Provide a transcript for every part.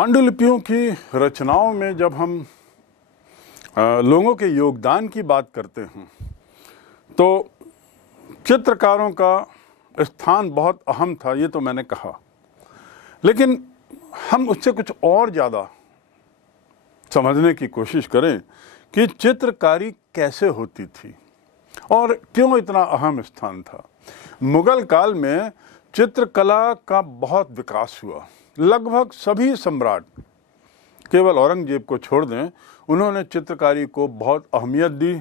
पांडुलिपियों की रचनाओं में जब हम लोगों के योगदान की बात करते हैं तो चित्रकारों का स्थान बहुत अहम था, ये तो मैंने कहा। लेकिन हम उससे कुछ और ज़्यादा समझने की कोशिश करें कि चित्रकारी कैसे होती थी और क्यों इतना अहम स्थान था। मुगल काल में चित्रकला का बहुत विकास हुआ। लगभग सभी सम्राट, केवल औरंगजेब को छोड़ दें, उन्होंने चित्रकारी को बहुत अहमियत दी,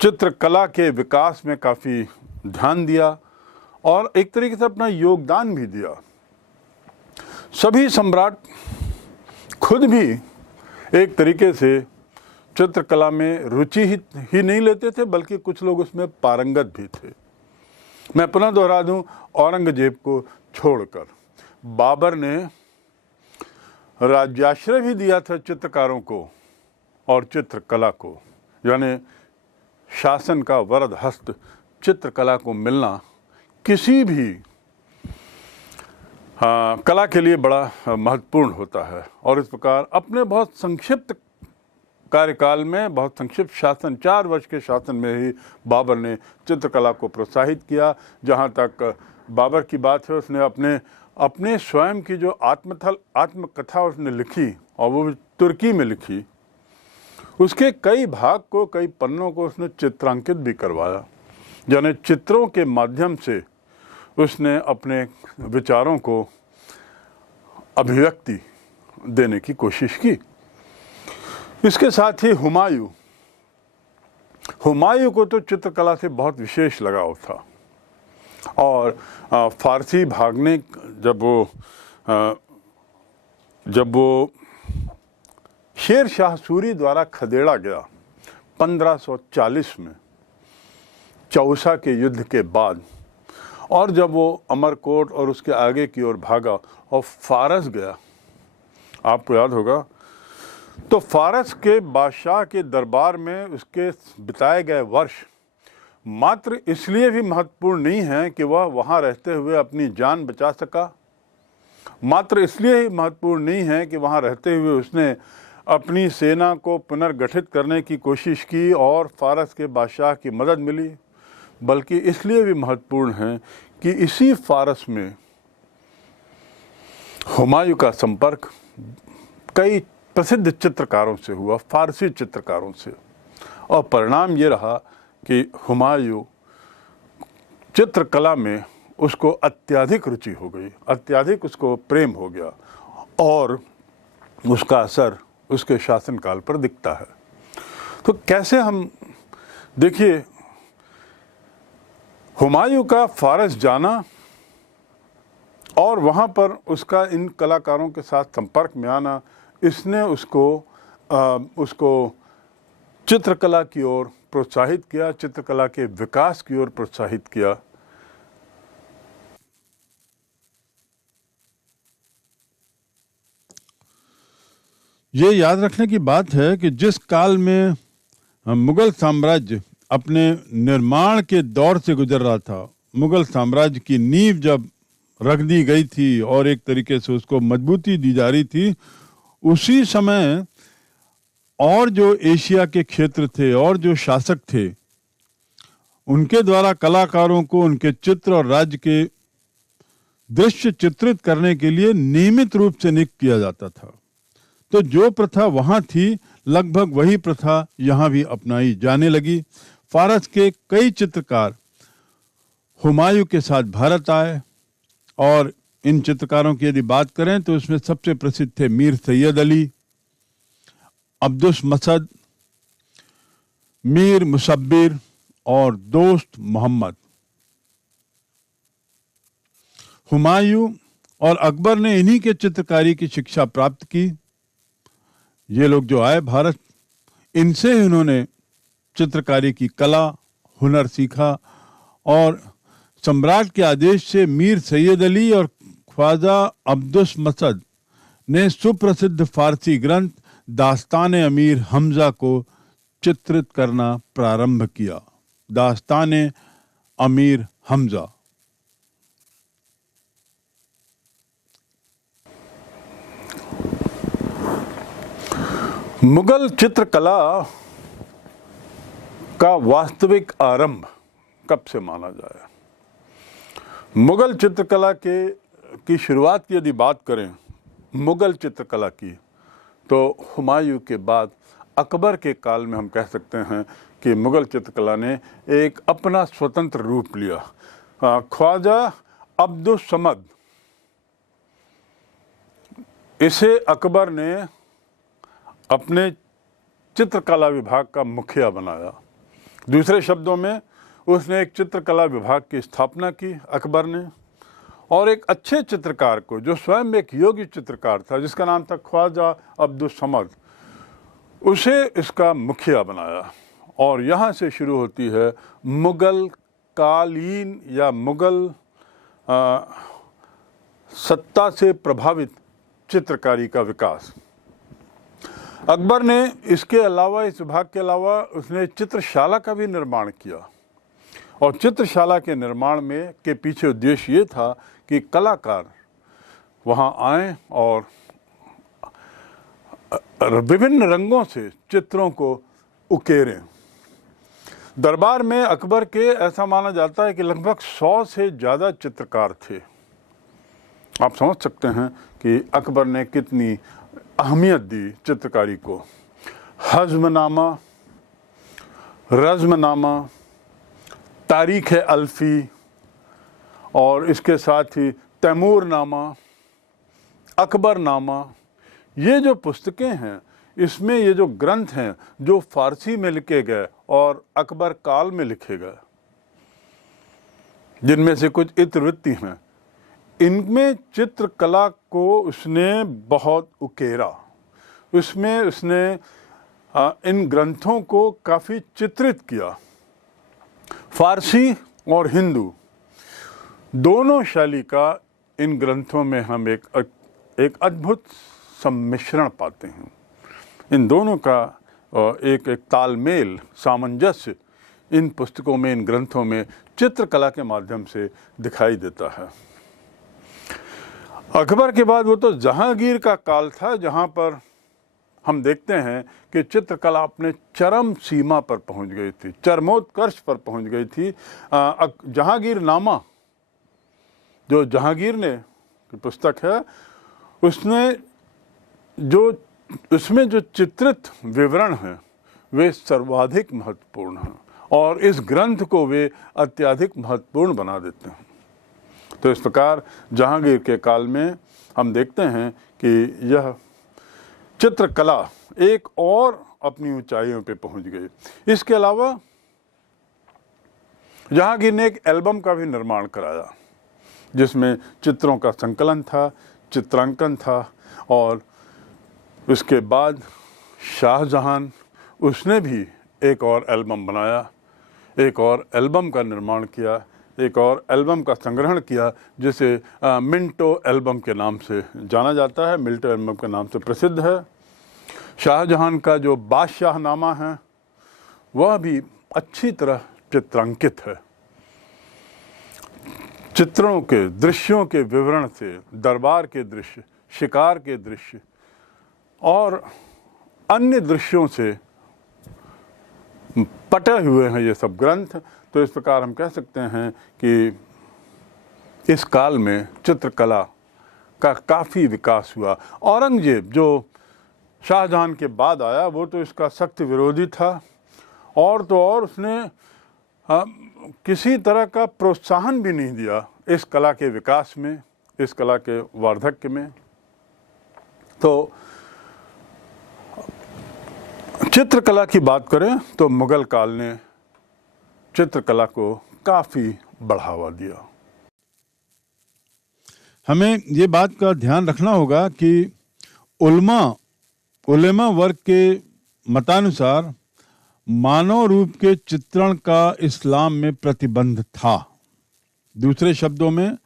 चित्रकला के विकास में काफ़ी ध्यान दिया और एक तरीके से अपना योगदान भी दिया। सभी सम्राट खुद भी एक तरीके से चित्रकला में रुचि ही नहीं लेते थे, बल्कि कुछ लोग उसमें पारंगत भी थे। मैं पुनः दोहरा दूं, औरंगजेब को छोड़कर बाबर ने राज्याश्रय भी दिया था चित्रकारों को और चित्रकला को, यानी शासन का वरद हस्त चित्रकला को मिलना किसी भी कला के लिए बड़ा महत्वपूर्ण होता है। और इस प्रकार अपने बहुत संक्षिप्त कार्यकाल में, बहुत संक्षिप्त शासन, 4 वर्ष के शासन में ही बाबर ने चित्रकला को प्रोत्साहित किया। जहाँ तक बाबर की बात है, उसने अपने स्वयं की जो आत्मकथा उसने लिखी और वो तुर्की में लिखी, उसके कई भाग को, कई पन्नों को उसने चित्रांकित भी करवाया। यानी चित्रों के माध्यम से उसने अपने विचारों को अभिव्यक्ति देने की कोशिश की। इसके साथ ही हुमायूं को तो चित्रकला से बहुत विशेष लगाव था और फारसी भागने जब वो शेर शाह सूरी द्वारा खदेड़ा गया 1540 में, चौसा के युद्ध के बाद, और जब वो अमरकोट और उसके आगे की ओर भागा और फारस गया, आपको याद होगा, तो फारस के बादशाह के दरबार में उसके बिताए गए वर्ष मात्र इसलिए भी महत्वपूर्ण नहीं है कि वह वहाँ रहते हुए अपनी जान बचा सका, मात्र इसलिए ही महत्वपूर्ण नहीं है कि वहाँ रहते हुए उसने अपनी सेना को पुनर्गठित करने की कोशिश की और फारस के बादशाह की मदद मिली, बल्कि इसलिए भी महत्वपूर्ण है कि इसी फारस में हुमायूं का संपर्क कई प्रसिद्ध चित्रकारों से हुआ, फारसी चित्रकारों से, और परिणाम ये रहा कि हुमायूं चित्रकला में उसको अत्यधिक रुचि हो गई, अत्यधिक उसको प्रेम हो गया और उसका असर उसके शासनकाल पर दिखता है। तो कैसे हम देखिए, हुमायूं का फारस जाना और वहाँ पर उसका इन कलाकारों के साथ संपर्क में आना, इसने उसको चित्रकला की ओर प्रोत्साहित किया, चित्रकला के विकास की ओर प्रोत्साहित किया। ये याद रखने की बात है कि जिस काल में मुगल साम्राज्य अपने निर्माण के दौर से गुजर रहा था, मुगल साम्राज्य की नींव जब रख दी गई थी और एक तरीके से उसको मजबूती दी जा रही थी, उसी समय और जो एशिया के क्षेत्र थे और जो शासक थे, उनके द्वारा कलाकारों को उनके चित्र और राज्य के दृश्य चित्रित करने के लिए नियमित रूप से नियुक्त किया जाता था। तो जो प्रथा वहाँ थी, लगभग वही प्रथा यहाँ भी अपनाई जाने लगी। फारस के कई चित्रकार हुमायूं के साथ भारत आए और इन चित्रकारों की यदि बात करें तो उसमें सबसे प्रसिद्ध थे मीर सैयद अली, अब्दुस मसद, मीर मुसब्बिर और दोस्त मोहम्मद। हुमायूं और अकबर ने इन्हीं के चित्रकारी की शिक्षा प्राप्त की। ये लोग जो आए भारत, इनसे ही उन्होंने चित्रकारी की कला, हुनर सीखा और सम्राट के आदेश से मीर सैयद अली और ख्वाजा अब्दुस मसद ने सुप्रसिद्ध फारसी ग्रंथ दास्तान अमीर हमजा को चित्रित करना प्रारंभ किया। दास्तान अमीर हमजा। मुगल चित्रकला का वास्तविक आरंभ कब से माना जाए? मुगल चित्रकला की शुरुआत की यदि बात करें मुगल चित्रकला की, तो हुमायूं के बाद अकबर के काल में हम कह सकते हैं कि मुगल चित्रकला ने एक अपना स्वतंत्र रूप लिया। ख्वाजा अब्दुल समद, इसे अकबर ने अपने चित्रकला विभाग का मुखिया बनाया। दूसरे शब्दों में उसने एक चित्रकला विभाग की स्थापना की अकबर ने, और एक अच्छे चित्रकार को, जो स्वयं एक योग्य चित्रकार था जिसका नाम था ख्वाजा अब्दुल समद, उसे इसका मुखिया बनाया। और यहाँ से शुरू होती है मुगल कालीन या मुगल सत्ता से प्रभावित चित्रकारी का विकास। अकबर ने इसके अलावा, इस विभाग के अलावा, उसने चित्रशाला का भी निर्माण किया। और चित्रशाला के निर्माण में के पीछे उद्देश्य ये था कि कलाकार वहाँ आएं और विभिन्न रंगों से चित्रों को उकेरें। दरबार में अकबर के ऐसा माना जाता है कि लगभग 100 से ज़्यादा चित्रकार थे। आप समझ सकते हैं कि अकबर ने कितनी अहमियत दी चित्रकारी को। हज़्मनामा, रज़्मनामा, तारीख़ अल्फ़ी और इसके साथ ही तैमूरनामा, अकबरनामा, ये जो पुस्तकें हैं, इसमें ये जो ग्रंथ हैं जो फ़ारसी में लिखे गए और अकबर काल में लिखे गए, जिनमें से कुछ इतिवृत्ति हैं, इनमें चित्रकला को उसने बहुत उकेरा। उसमें उसने इन ग्रंथों को काफ़ी चित्रित किया। फ़ारसी और हिंदू दोनों शैली का इन ग्रंथों में हम एक अद्भुत सम्मिश्रण पाते हैं। इन दोनों का एक तालमेल, सामंजस्य इन पुस्तकों में, इन ग्रंथों में चित्रकला के माध्यम से दिखाई देता है। अकबर के बाद वो तो जहांगीर का काल था, जहां पर हम देखते हैं कि चित्रकला अपने चरम सीमा पर पहुंच गई थी, चरमोत्कर्ष पर पहुंच गई थी। जहांगीरनामा, जो जहांगीर ने की पुस्तक है, उसमें जो चित्रित विवरण हैं वे सर्वाधिक महत्वपूर्ण हैं और इस ग्रंथ को वे अत्यधिक महत्वपूर्ण बना देते हैं। तो इस प्रकार जहांगीर के काल में हम देखते हैं कि यह चित्रकला एक और अपनी ऊंचाइयों पे पहुंच गई। इसके अलावा जहांगीर ने एक एल्बम का भी निर्माण कराया, जिसमें चित्रों का संकलन था, चित्रांकन था। और उसके बाद शाहजहां, उसने भी एक और एल्बम बनाया, एक और एल्बम का निर्माण किया, एक और एल्बम का संग्रहण किया, जिसे मिंटो एल्बम के नाम से जाना जाता है, मिंटो एल्बम के नाम से प्रसिद्ध है। शाहजहां का जो बादशाहनामा है वह भी अच्छी तरह चित्रांकित है। चित्रों के, दृश्यों के विवरण से, दरबार के दृश्य, शिकार के दृश्य और अन्य दृश्यों से पटे हुए हैं ये सब ग्रंथ। तो इस प्रकार हम कह सकते हैं कि इस काल में चित्रकला का काफ़ी विकास हुआ। औरंगजेब, जो शाहजहां के बाद आया, वो तो इसका सख्त विरोधी था, और तो और उसने किसी तरह का प्रोत्साहन भी नहीं दिया इस कला के विकास में, इस कला के वार्धक्य में। तो चित्रकला की बात करें तो मुगल काल ने चित्रकला को काफ़ी बढ़ावा दिया। हमें ये बात का ध्यान रखना होगा कि उलेमा वर्ग के मतानुसार मानव रूप के चित्रण का इस्लाम में प्रतिबंध था। दूसरे शब्दों में,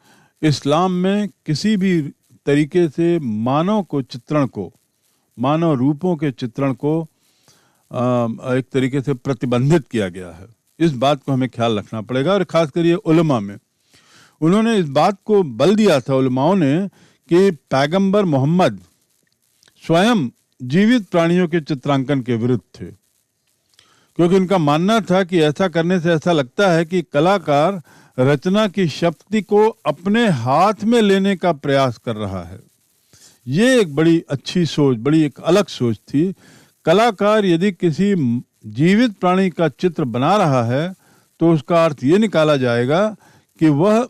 इस्लाम में किसी भी तरीके से मानव रूपों के चित्रण को एक तरीके से प्रतिबंधित किया गया है। इस बात को हमें ख्याल रखना पड़ेगा। और खासकर ये उलमा में उन्होंने इस बात को बल दिया था, उलमाओं ने, कि पैगंबर मोहम्मद स्वयं जीवित प्राणियों के चित्रांकन के विरुद्ध थे, क्योंकि उनका मानना था कि ऐसा करने से ऐसा लगता है कि कलाकार रचना की शक्ति को अपने हाथ में लेने का प्रयास कर रहा है। ये एक बड़ी अच्छी सोच, बड़ी एक अलग सोच थी। कलाकार यदि किसी जीवित प्राणी का चित्र बना रहा है तो उसका अर्थ ये निकाला जाएगा कि वह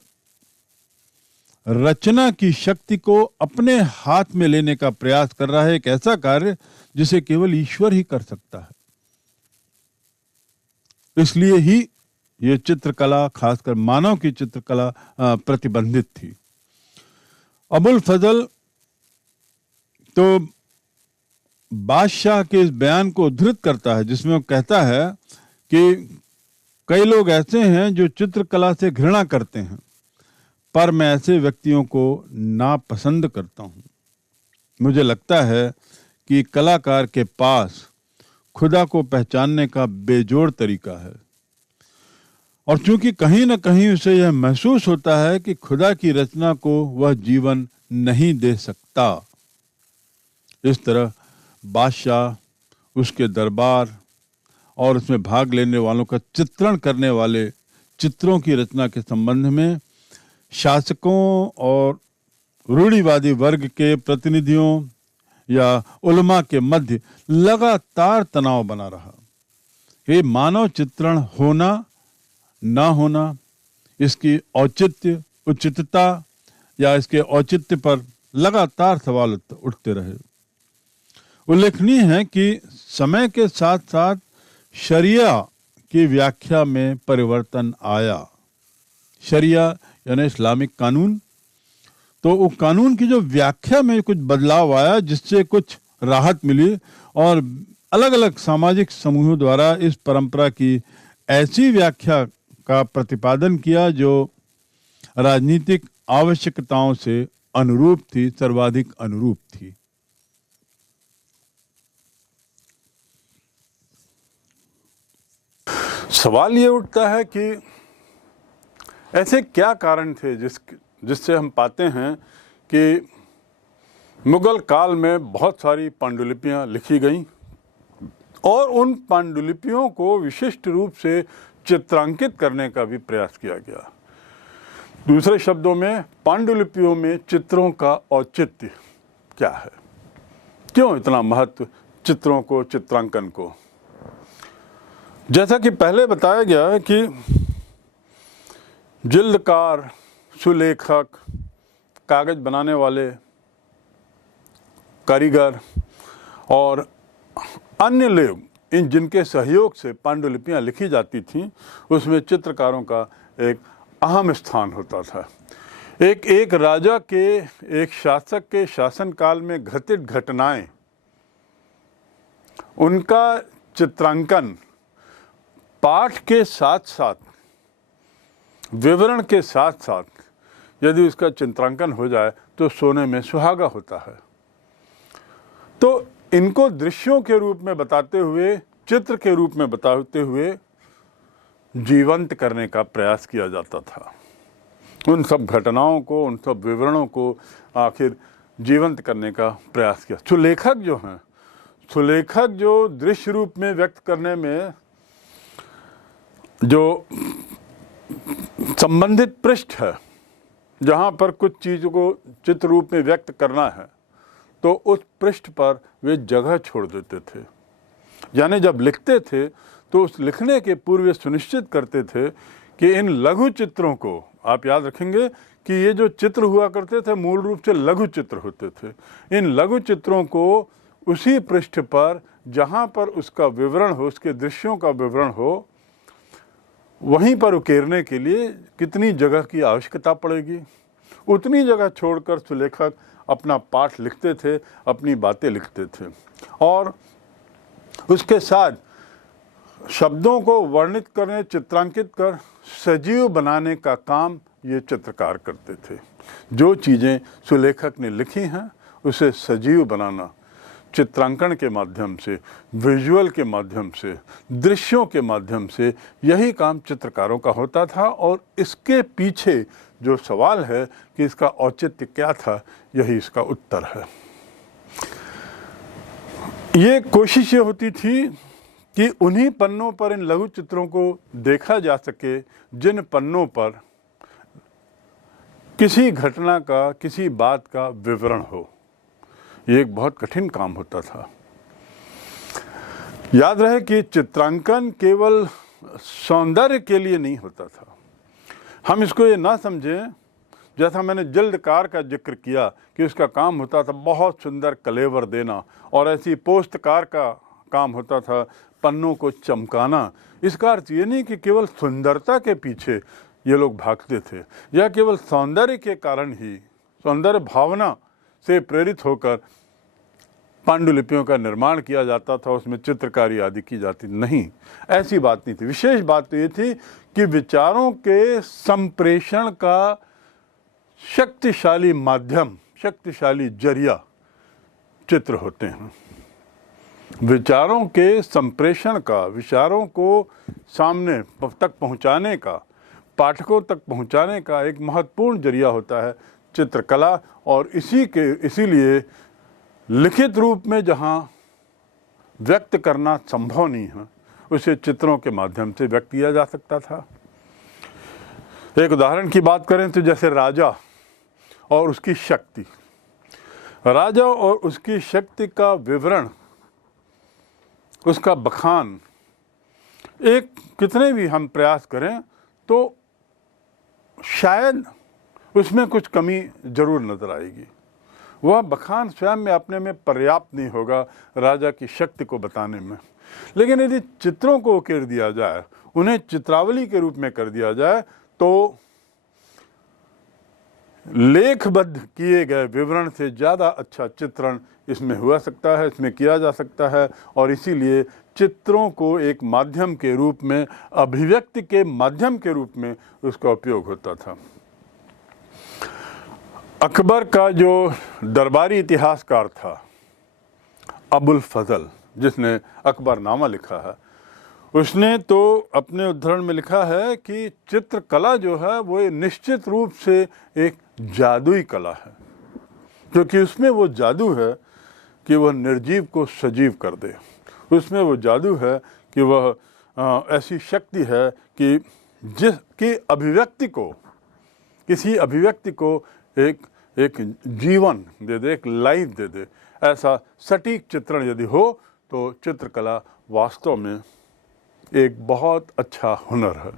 रचना की शक्ति को अपने हाथ में लेने का प्रयास कर रहा है, एक ऐसा कार्य जिसे केवल ईश्वर ही कर सकता है। इसलिए ही ये चित्रकला, खासकर मानव की चित्रकला, प्रतिबंधित थी। अबुल फजल तो बादशाह के इस बयान को उद्धृत करता है जिसमें वो कहता है कि कई लोग ऐसे हैं जो चित्रकला से घृणा करते हैं, पर मैं ऐसे व्यक्तियों को नापसंद करता हूं। मुझे लगता है कि कलाकार के पास खुदा को पहचानने का बेजोड़ तरीका है, और चूंकि कहीं न कहीं उसे यह महसूस होता है कि खुदा की रचना को वह जीवन नहीं दे सकता। इस तरह बादशाह, उसके दरबार और उसमें भाग लेने वालों का चित्रण करने वाले चित्रों की रचना के संबंध में शासकों और रूढ़िवादी वर्ग के प्रतिनिधियों या उलमा के मध्य लगातार तनाव बना रहा। ये मानव चित्रण होना ना होना, इसकी औचित्य, उचितता या इसके औचित्य पर लगातार सवाल उठते रहे। उल्लेखनीय है कि समय के साथ साथ शरिया की व्याख्या में परिवर्तन आया। शरिया यानी इस्लामिक कानून, तो वो कानून की जो व्याख्या में कुछ बदलाव आया जिससे कुछ राहत मिली, और अलग अलग सामाजिक समूहों द्वारा इस परंपरा की ऐसी व्याख्या का प्रतिपादन किया जो राजनीतिक आवश्यकताओं से अनुरूप थी, सर्वाधिक अनुरूप थी। सवाल ये उठता है कि ऐसे क्या कारण थे जिससे हम पाते हैं कि मुगल काल में बहुत सारी पांडुलिपियां लिखी गईं और उन पांडुलिपियों को विशिष्ट रूप से चित्रांकित करने का भी प्रयास किया गया। दूसरे शब्दों में, पांडुलिपियों में चित्रों का औचित्य क्या है? क्यों इतना महत्व चित्रों को, चित्रांकन को? जैसा कि पहले बताया गया है कि जिल्दकार, सुलेखक, कागज बनाने वाले कारीगर और अन्य लोग, इन जिनके सहयोग से पांडुलिपियां लिखी जाती थीं, उसमें चित्रकारों का एक अहम स्थान होता था। एक राजा के, एक शासक के शासनकाल में घटित घटनाएं, उनका चित्रांकन पाठ के साथ साथ, विवरण के साथ साथ यदि उसका चित्रांकन हो जाए तो सोने में सुहागा होता है। तो इनको दृश्यों के रूप में बताते हुए, चित्र के रूप में बताते हुए जीवंत करने का प्रयास किया जाता था। उन सब घटनाओं को, उन सब विवरणों को आखिर जीवंत करने का प्रयास किया। सुलेखक जो हैं, सुलेखक जो दृश्य रूप में व्यक्त करने में जो संबंधित पृष्ठ है, जहाँ पर कुछ चीज़ों को चित्र रूप में व्यक्त करना है, तो उस पृष्ठ पर वे जगह छोड़ देते थे। यानी जब लिखते थे तो उस लिखने के पूर्व सुनिश्चित करते थे कि इन लघु चित्रों को, आप याद रखेंगे कि ये जो चित्र हुआ करते थे मूल रूप से लघु चित्र होते थे, इन लघु चित्रों को उसी पृष्ठ पर जहाँ पर उसका विवरण हो, उसके दृश्यों का विवरण हो, वहीं पर उकेरने के लिए कितनी जगह की आवश्यकता पड़ेगी, उतनी जगह छोड़कर सुलेखक अपना पाठ लिखते थे, अपनी बातें लिखते थे। और उसके साथ शब्दों को वर्णित करने, चित्रांकित कर सजीव बनाने का काम ये चित्रकार करते थे। जो चीज़ें सुलेखक ने लिखी हैं उसे सजीव बनाना, चित्रांकन के माध्यम से, विजुअल के माध्यम से, दृश्यों के माध्यम से, यही काम चित्रकारों का होता था। और इसके पीछे जो सवाल है कि इसका औचित्य क्या था, यही इसका उत्तर है। ये कोशिश ये होती थी कि उन्हीं पन्नों पर इन लघु चित्रों को देखा जा सके जिन पन्नों पर किसी घटना का, किसी बात का विवरण हो। ये एक बहुत कठिन काम होता था। याद रहे कि चित्रांकन केवल सौंदर्य के लिए नहीं होता था। हम इसको ये ना समझें, जैसा मैंने जल्दकार का जिक्र किया कि उसका काम होता था बहुत सुंदर कलेवर देना, और ऐसी पोस्टकार का काम होता था पन्नों को चमकाना। इसका अर्थ ये नहीं कि केवल सुंदरता के पीछे ये लोग भागते थे, या केवल सौंदर्य के कारण ही, सौंदर्य भावना से प्रेरित होकर पांडुलिपियों का निर्माण किया जाता था, उसमें चित्रकारी आदि की जाती। नहीं, ऐसी बात नहीं थी। विशेष बात तो ये थी कि विचारों के संप्रेषण का शक्तिशाली माध्यम, शक्तिशाली जरिया चित्र होते हैं। विचारों के संप्रेषण का, विचारों को सामने तक पहुंचाने का, पाठकों तक पहुंचाने का एक महत्वपूर्ण जरिया होता है चित्रकला। और इसीलिए लिखित रूप में जहां व्यक्त करना संभव नहीं है, उसे चित्रों के माध्यम से व्यक्त किया जा सकता था। एक उदाहरण की बात करें तो जैसे राजा और उसकी शक्ति, राजा और उसकी शक्ति का विवरण, उसका बखान, एक कितने भी हम प्रयास करें तो शायद उसमें कुछ कमी जरूर नजर आएगी। वह बखान स्वयं में अपने में पर्याप्त नहीं होगा राजा की शक्ति को बताने में। लेकिन यदि चित्रों को उकेर दिया जाए, उन्हें चित्रावली के रूप में कर दिया जाए, तो लेखबद्ध किए गए विवरण से ज़्यादा अच्छा चित्रण इसमें हुआ सकता है, इसमें किया जा सकता है। और इसीलिए चित्रों को एक माध्यम के रूप में, अभिव्यक्ति के माध्यम के रूप में उसका उपयोग होता था। अकबर का जो दरबारी इतिहासकार था अबुल फजल, जिसने अकबरनामा लिखा है, उसने तो अपने उद्धरण में लिखा है कि चित्रकला जो है वो निश्चित रूप से एक जादुई कला है, क्योंकि उसमें वो जादू है कि वह निर्जीव को सजीव कर दे। उसमें वो जादू है कि वह ऐसी शक्ति है कि जिसकी अभिव्यक्ति को, किसी अभिव्यक्ति को एक जीवन दे दे, एक लाइफ दे दे। ऐसा सटीक चित्रण यदि हो तो चित्रकला वास्तव में एक बहुत अच्छा हुनर है।